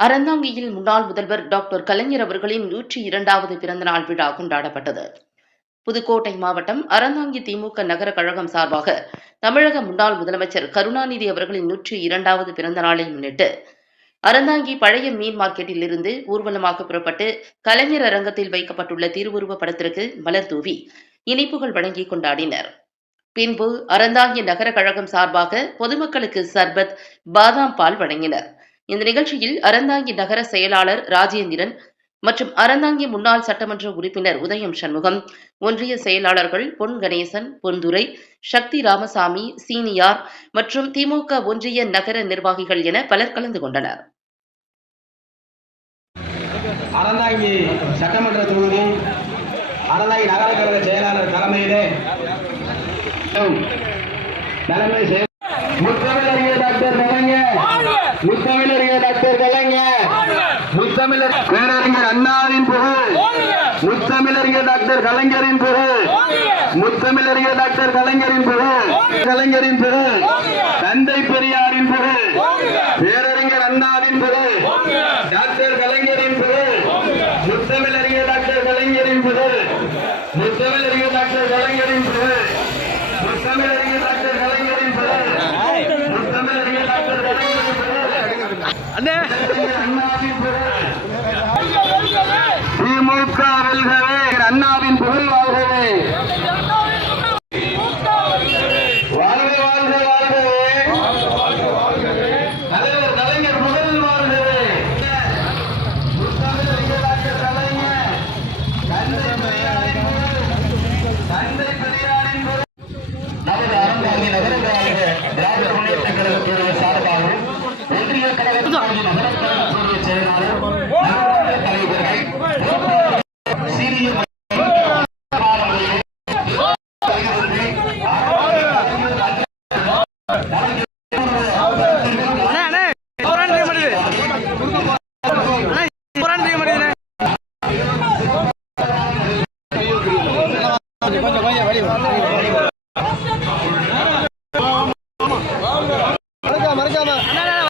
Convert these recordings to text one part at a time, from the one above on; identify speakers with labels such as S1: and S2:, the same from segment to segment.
S1: அறந்தாங்கியில் முன்னாள் முதல்வர் டாக்டர் கலைஞர் அவர்களின் நூற்றி இரண்டாவது பிறந்தநாள் விழா கொண்டாடப்பட்டது. புதுக்கோட்டை மாவட்டம் அறந்தாங்கி திமுக நகர கழகம் சார்பாக தமிழக முன்னாள் முதலமைச்சர் கருணாநிதி அவர்களின் நூற்றி இரண்டாவது பிறந்த நாளை முன்னிட்டு அறந்தாங்கி பழைய மீன் மார்க்கெட்டில் இருந்து ஊர்வலமாக புறப்பட்டு கலைஞர் அரங்கத்தில் வைக்கப்பட்டுள்ள திருவுருவ படத்திற்கு மலர் தூவி இனிப்புகள் வழங்கி கொண்டாடினர். பின்பு அறந்தாங்கி நகர கழகம் சார்பாக பொதுமக்களுக்கு சர்பத் பாதாம் பால் வழங்கினர். இந்த நிகழ்ச்சியில் அறந்தாங்கி நகர செயலாளர் ராஜேந்திரன் மற்றும் அறந்தாங்கி முன்னாள் சட்டமன்ற உறுப்பினர் உதயம் சண்முகம் ஒன்றிய செயலாளர்கள் பொன் கணேசன் பொன்துரை சக்தி ராமசாமி சீனியார் மற்றும் திமுக ஒன்றிய நகர நிர்வாகிகள் என பலர் கலந்து கொண்டனர்.
S2: அறந்தாங்கி சட்டமன்ற தொகுதி அறந்தாங்கி நகர கழக செயலாளர் தலைமையிலே தலைமை டாக்டர் முத்தமிழர் பேரறிஞர் அண்ணாவின் புகழ். முத்தமிழறிஞர் டாக்டர் கலைஞரின் புகழ். முத்தமிழறிஞர் டாக்டர் கலைஞரின் புகழ். கலைஞரின் புகழ். தந்தை பெரியாரின் புகழ். பேரறிஞர் அண்ணாவின் புகழ். டாக்டர் கலைஞரின் புகழ். முத்தமிழறிஞர் டாக்டர் கலைஞரின் புகழ். முத்தமிழறிஞர் டாக்டர் கலைஞரின் புகழ். முத்தமிழறிஞர் டாக்டர் கலைஞரின் புகழ் முத்தமிழறிஞர் டாக்டர் கலைஞரின் புகழ்
S3: அண்ணே
S2: அண்ணாவின் புகழ் திமுக வெல்கவே அண்ணாவின் புகழ் வாழ்கவே வாழ்க வாழ்க வாழ்கவே தலைவர் கலைஞர் புகழ் வாழ்கவே முத்தமிழறிஞர் டாக்டர் கலைஞர் தந்தை பெரியாரின் புகழ் தந்தை பெரியாரின் புகழ் நமது அறந்தாங்கி நகரங்களாக திராவிட முன்னேற்ற கழகத்துடைய சார்பாகவும் ஒன்றிய கழகத்தினுடைய நகர கழகத்துடைய செயலாளர் நகர தலைவர்கள் சீனியர்
S3: அண்ணே மறக்காம மறக்காம.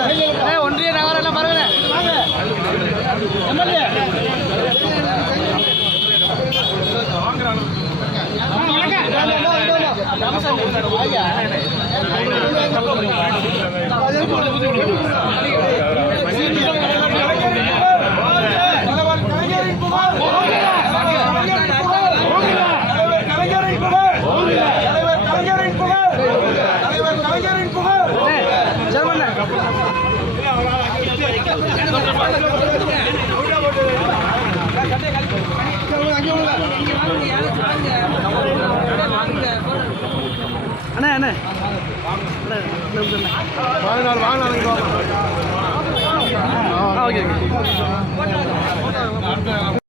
S3: அண்ணே, ஒன்றிய நகரம் எல்லாம் பாருங்க எம்எல்ஏ அண்ணே அண்ணே. வாங்கினார் வாங்கினார் ஓகே ஓகே.